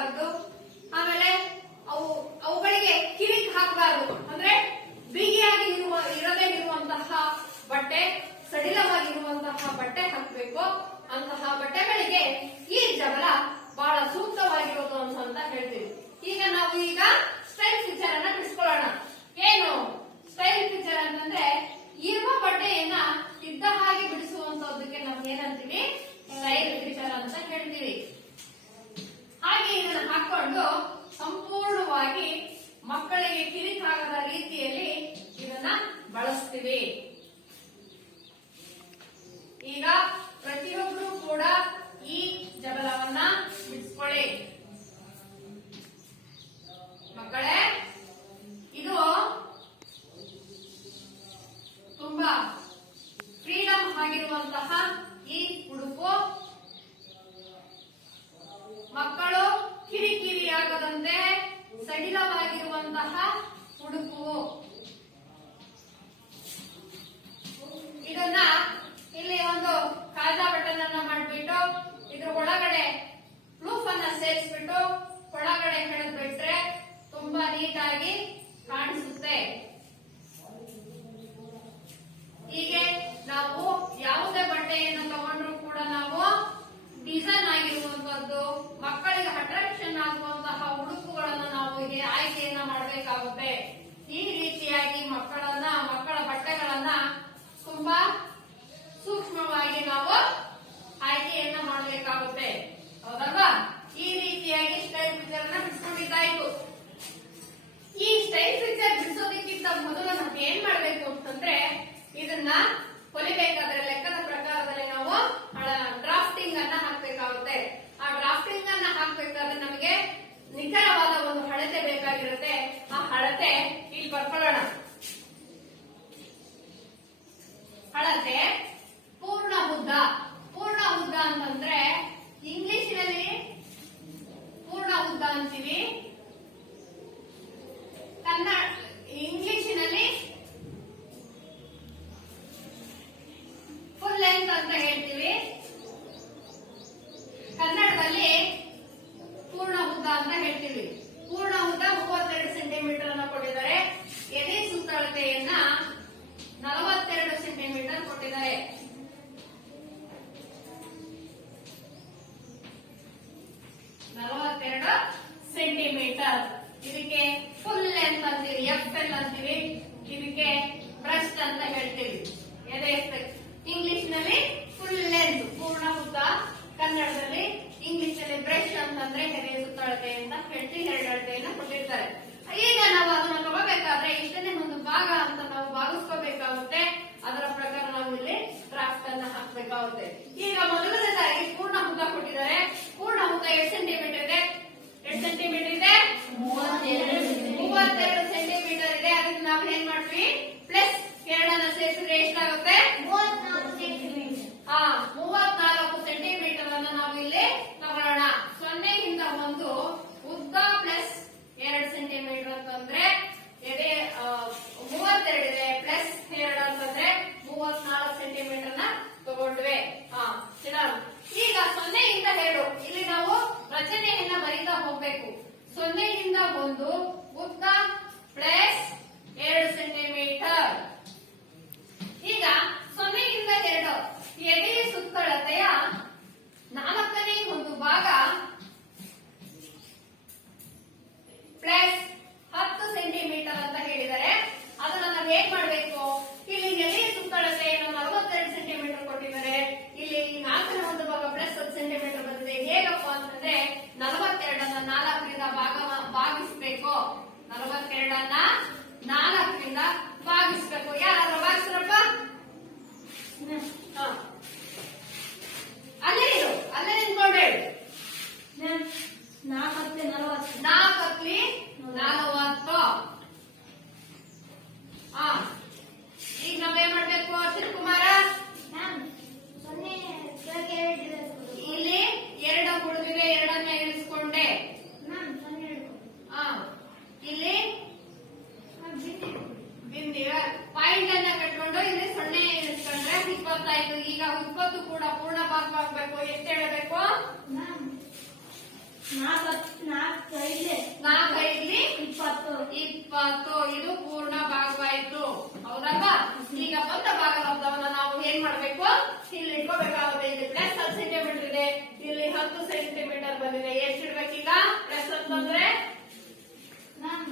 ಹಾಕಬಾರದು. ಆಮೇಲೆ ಅವು, ಅವುಗಳಿಗೆ ಕಿರಿಕ್ ಹಾಕಬಾರದು. ಅಂದ್ರೆ ಬಿಗಿಯಾಗಿ ಇರುವ, ಇರದೇ ಇರುವಂತಹ ಬಟ್ಟೆ, ಸಡಿಲವಾಗಿರುವಂತಹ ಬಟ್ಟೆ ಹಾಕಬೇಕು. ಅಂತಹ ಬಟ್ಟೆಗಳಿಗೆ ಈ ಜಬಲ ಬಹಳ ಸೂಕ್ತವಾಗಿರೋದು ಅಂತ ಹೇಳ್ತೀವಿ. ಈಗ ನಾವು ಈಗ ಸ್ಟೈಲ್ ಫೀಚರ್ ಅನ್ನ ತಿಳಿಸ್ಕೊಳ್ಳೋಣ ಏನು? ಸ್ಟೈಲ್ ಫೀಚರ್ ಅಂತಂದ್ರೆ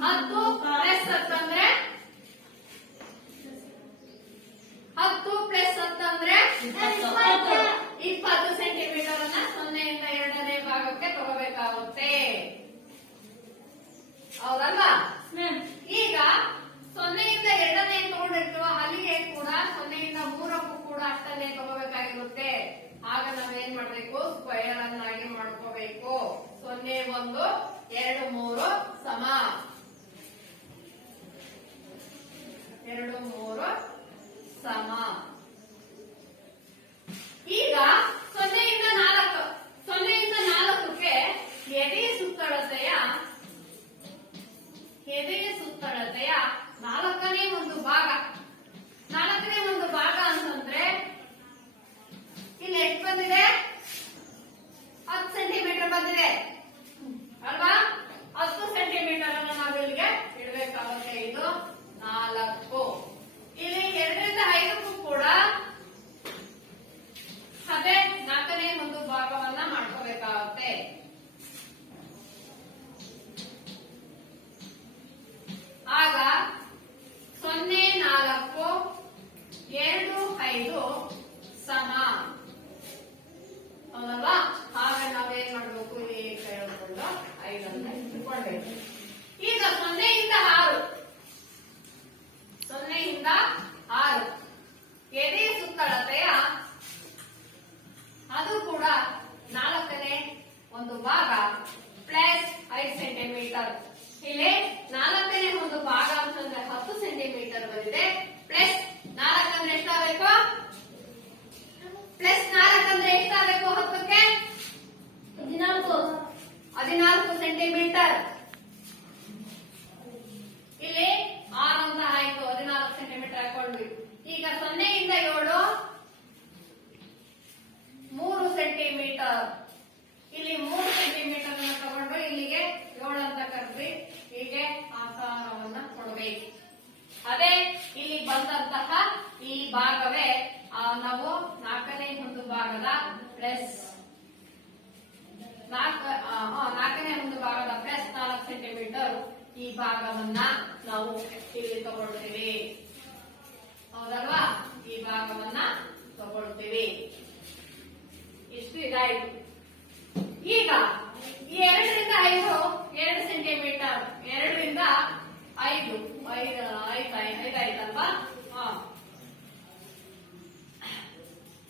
ಹತ್ತು ಪ್ಲಸ್ ಅಂತಂದ್ರೆ ಹತ್ತು ಪ್ಲಸ್ ಅಂತಂದ್ರೆ. ಇಪ್ಪತ್ತು. ಸೆಂಟಿಮೀಟರ್ ಅನ್ನ ಸೊನ್ನೆಯಿಂದ ಎರಡನೇ ಭಾಗಕ್ಕೆ ತಗೋಬೇಕಾಗುತ್ತೆ. ಹೌದಲ್ವಾ? ಈಗ ಸೊನ್ನೆಯಿಂದ ಎರಡನೇ ತಗೊಂಡಿರ್ತೀವ ಅಲ್ಲಿಗೆ ಕೂಡ ಸೊನ್ನೆಯಿಂದ ಮೂರಕ್ಕೂ ಕೂಡ ಅಷ್ಟನ್ನೇ ತಗೋಬೇಕಾಗಿರುತ್ತೆ. ಆಗ ನಾವೇನ್ ಮಾಡ್ಬೇಕು? ಸ್ಕ್ವಯರ್ ಅನ್ನಾಗಿ ಮಾಡ್ಕೋಬೇಕು. ಸೊನ್ನೆ ಒಂದು ಎರಡು ಮೂರು ಸಮ. ಬಂದಿದೆ ಇಲ್ಲಿ ಆರು ಅಂತ ಆಯ್ತು, ಹದಿನಾಲ್ಕು ಸೆಂಟಿಮೀಟರ್ ಹಾಕೊಂಡ್ವಿ. ಈಗ ಸೊನ್ನೆಯಿಂದ ಏಳು, ಮೂರು ಸೆಂಟಿಮೀಟರ್ ಇಲ್ಲಿ ಮೂರು ಸೆಂಟಿಮೀಟರ್ ತಗೊಂಡು ಇಲ್ಲಿಗೆ ಏಳು ಅಂತ ಕರೆದ್ವಿ. ಹೀಗೆ ಆಕಾರವನ್ನ ಕೊಡಬೇಕು. ಅದೇ, ಇಲ್ಲಿ ಬಂದಂತಹ ಈ ಭಾಗವೇ ಆ, ನಾವು ನಾಲ್ಕನೇ ಒಂದು ಭಾಗದ ಪ್ಲಸ್ ನಾಲ್ಕ ಆ, ಆ, ನಾಲ್ಕನೇ ಒಂದು ಭಾಗದ ಪ್ಲಸ್ ನಾಲ್ಕು ಸೆಂಟಿಮೀಟರ್ ಈ ಭಾಗವನ್ನ ನಾವು ಇಲ್ಲಿ ತಗೊಳ್ತೇವೆ. ಹೌದಲ್ವಾ? ಈ ಭಾಗವನ್ನ ತಗೊಳ್ತೇವೆ. ಇಷ್ಟು ಇದಾಯ್ತು. ಈಗ ಈ ಎರಡರಿಂದ ಐದು ಎರಡು ಸೆಂಟಿಮೀಟರ್, ಎರಡರಿಂದ ಐದು ಐದು ಐದು ಐದು ಆಯ್ತಲ್ವಾ? ಹಾ.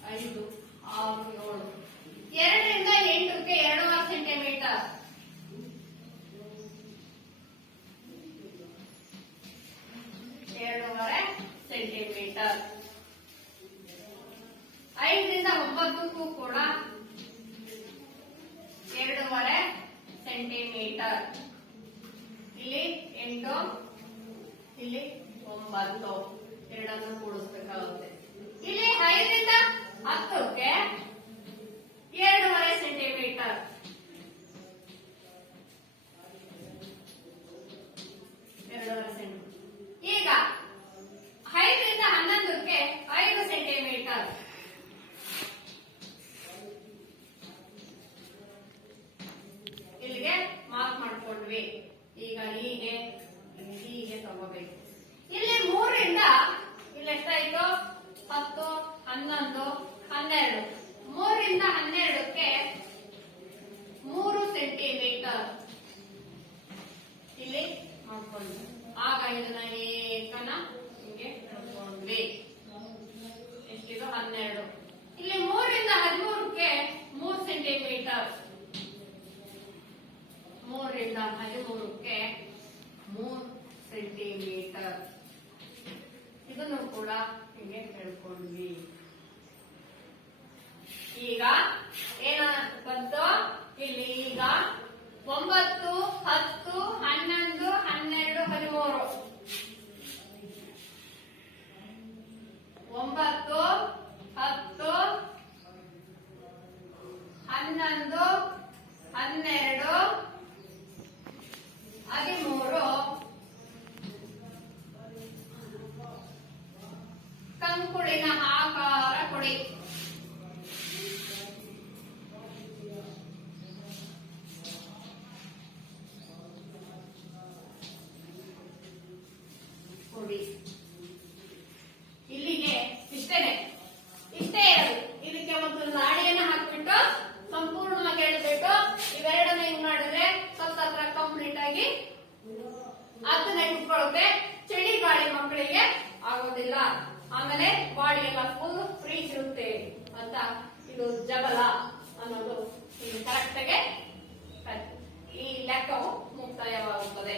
ಐದು, ಆರು, ಏಳು. ಎರಡರಿಂದ ಎಂಟಕ್ಕೆ ಎರಡೂವರೆ ಸೆಂಟಿಮೀಟರ್. ಎರಡೂವರೆ ಸೆಂಟಿಮೀಟರ್ ಐದರಿಂದ ಒಂಬತ್ತಕ್ಕೂ ಕೂಡ ಎರಡೂವರೆ ಸೆಂಟಿಮೀಟರ್ ಇಲ್ಲಿ ಎಂಟು, ಇಲ್ಲಿ ಒಂಬತ್ತು. ಎರಡನ್ನು ಕೂಡಿಸ್ಬೇಕಾಗುತ್ತೆ. ಇಲ್ಲಿ ಐದರಿಂದ ಹತ್ತಕ್ಕೆ ಎರಡೂವರೆ ಸೆಂಟಿಮೀಟರ್ ಎರಡೂವರೆ ಸೆಂಟಿಮೀಟರ್ ಈಗ ಐದರಿಂದ ಹನ್ನೊಂದಕ್ಕೆ ಐದು ಸೆಂಟಿಮೀಟರ್ ಇಲ್ಲಿಗೆ ಮಾರ್ಕ್ ಮಾಡ್ಕೊಂಡ್ವಿ ಈಗ ಹೀಗೆ ಹೀಗೆ ತಗೋಬೇಕು ಇಲ್ಲಿ ಮೂರರಿಂದ ಇಲ್ಲಿ ಎಷ್ಟಾಯ್ತು ಹತ್ತು, ಹನ್ನೊಂದು, ಹನ್ನೆರಡು. ಮೂರರಿಂದ ಹನ್ನೆರಡಕ್ಕೆ ಮೂರು ಸೆಂಟಿಮೀಟರ್ ಇಲ್ಲಿ ಮಾಡ್ಕೊಂಡ್ವಿ ಆಗ ಇದನ್ನ ಏಕನ ಹಿಂಗೆ ಮಾಡ್ಕೊಂಡ್ವಿ ಎಷ್ಟಿದು? ಹನ್ನೆರಡು. ಇಲ್ಲಿ ಮೂರರಿಂದ ಹದಿಮೂರಕ್ಕೆ ಆಗೋದಿಲ್ಲ. ಆಮೇಲೆ ಬಾಡಿ ಎಲ್ಲ ಫುಲ್ ಫ್ರೀ ಇರುತ್ತೆ ಅಂತ ಇದು ಜಬಲ ಅನ್ನೋದು ಕರೆಕ್ಟ್ ಆಗಿ ಈ ಲೆಕ್ಕವು ಮುಕ್ತಾಯವಾಗುತ್ತದೆ.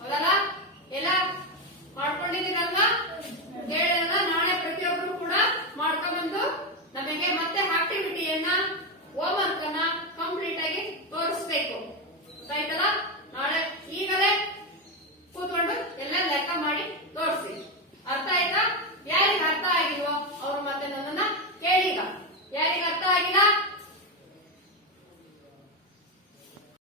ಹೌದಲ್ಲ? ಎಲ್ಲ ಮಾಡ್ಕೊಂಡಿದ್ದೀರಲ್ಲ ಹೇಳಿದ ನಾಳೆ ಪ್ರತಿಯೊಬ್ಬರು ಕೂಡ